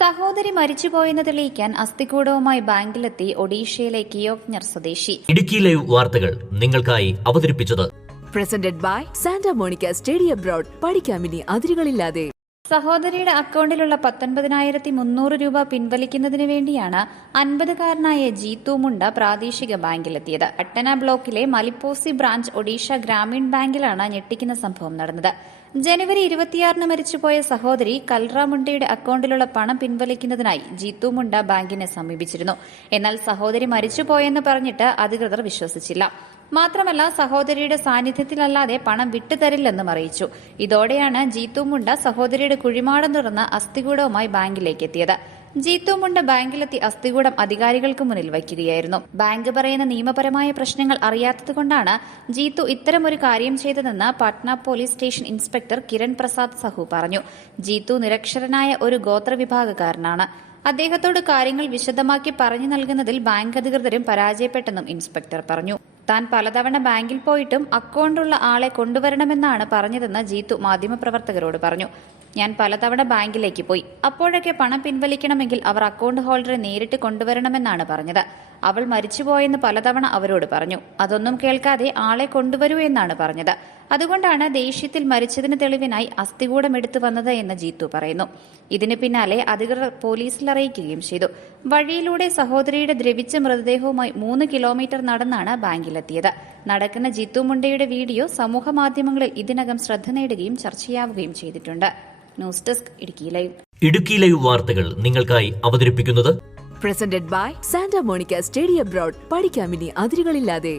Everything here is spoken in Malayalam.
സഹോദരി മരിച്ചുപോയെന്ന് തെളിയിക്കാൻ അസ്ഥികൂടവുമായി ബാങ്കിലെത്തി ഒഡീഷയിലെ കിയോഗ്ഞർ സ്വദേശി. ഇടുക്കി ലൈവ് വാർത്തകൾ നിങ്ങൾക്കായി അവതരിപ്പിച്ചത് presented by Santa Monica study abroad. പഠിക്കാമിനി അതിരുകളില്ലാതെ. സഹോദരിയുടെ അക്കൗണ്ടിലുള്ള 19,300 രൂപ പിൻവലിക്കുന്നതിന് വേണ്ടിയാണ് 50-കാരനായ ജീത്തു മുണ്ട പ്രാദേശിക ബാങ്കിലെത്തിയത്. പട്ടന ബ്ലോക്കിലെ മലിപ്പോസി ബ്രാഞ്ച് ഒഡീഷ ഗ്രാമീൺ ബാങ്കിലാണ് ഞെട്ടിക്കുന്ന സംഭവം നടന്നത്. ജനുവരി 26-ന് മരിച്ചുപോയ സഹോദരി കൽറ മുണ്ടയുടെ അക്കൗണ്ടിലുള്ള പണം പിൻവലിക്കുന്നതിനായി ജീത്തു മുണ്ട ബാങ്കിനെ സമീപിച്ചിരുന്നു. എന്നാൽ സഹോദരി മരിച്ചുപോയെന്ന് പറഞ്ഞിട്ട് അധികൃതർ വിശ്വസിച്ചില്ല. മാത്രമല്ല, സഹോദരിയുടെ സാന്നിധ്യത്തിലല്ലാതെ പണം വിട്ടുതരില്ലെന്നും അറിയിച്ചു. ഇതോടെയാണ് ജീത്തു മുണ്ട സഹോദരിയുടെ കുഴിമാടം തുറന്ന് അസ്ഥികൂടവുമായി ബാങ്കിലേക്ക് എത്തിയത്. ജീത്തു മുണ്ട ബാങ്കിലെത്തി അസ്ഥികൂടം അധികാരികൾക്ക് മുന്നിൽ വയ്ക്കുകയായിരുന്നു. ബാങ്ക് പറയുന്ന നിയമപരമായ പ്രശ്നങ്ങൾ അറിയാത്തതുകൊണ്ടാണ് ജീത്തു ഇത്തരമൊരു കാര്യം ചെയ്തതെന്ന് Patna police station inspector Kiran Prasad Sahu പറഞ്ഞു. ജീത്തു നിരക്ഷരനായ ഒരു ഗോത്രവിഭാഗക്കാരനാണ്. അദ്ദേഹത്തോട് കാര്യങ്ങൾ വിശദമാക്കി പറഞ്ഞു നൽകുന്നതിൽ ബാങ്ക് അധികൃതരും പരാജയപ്പെട്ടെന്നും ഇൻസ്പെക്ടർ പറഞ്ഞു. താൻ പലതവണ ബാങ്കിൽ പോയിട്ടും അക്കൗണ്ടുള്ള ആളെ കൊണ്ടുവരണമെന്നാണ് പറഞ്ഞതെന്ന് ജീത്തു മാധ്യമപ്രവർത്തകരോട് പറഞ്ഞു. ഞാൻ പലതവണ ബാങ്കിലേക്ക് പോയി. അപ്പോഴൊക്കെ പണം പിൻവലിക്കണമെങ്കിൽ അവർ അക്കൗണ്ട് ഹോൾഡറെ നേരിട്ട് കൊണ്ടുവരണമെന്നാണ് പറഞ്ഞത്. അവൾ മരിച്ചുപോയെന്ന് പലതവണ അവരോട് പറഞ്ഞു. അതൊന്നും കേൾക്കാതെ ആളെ കൊണ്ടുവരൂ എന്നാണ് പറഞ്ഞത്. അതുകൊണ്ടാണ് ദേഷ്യത്തിൽ മരിച്ചതിന് തെളിവിനായി അസ്ഥികൂടം എടുത്തു വന്നത് എന്ന് ജീത്തു പറയുന്നു. ഇതിന് പിന്നാലെ അധികൃതർ പോലീസിൽ അറിയിക്കുകയും ചെയ്തു. വഴിയിലൂടെ സഹോദരിയുടെ ദ്രവിച്ച മൃതദേഹവുമായി 3 കിലോമീറ്റർ നടന്നാണ് ബാങ്കിലെത്തിയത്. നടക്കുന്ന ജീത്തു മുണ്ടയുടെ വീഡിയോ സമൂഹമാധ്യമങ്ങളിൽ ഇതിനകം ശ്രദ്ധ നേടുകയും ചർച്ചയാവുകയും ചെയ്തിട്ടുണ്ട്. News desk Idukki live. Idukki live വാർത്തകൾ നിങ്ങൾക്കായി അവതരിപ്പിക്കുന്നത് presented by Santa Monica study abroad. പഠിക്കാമിനി അതിരുകളില്ലാതെ.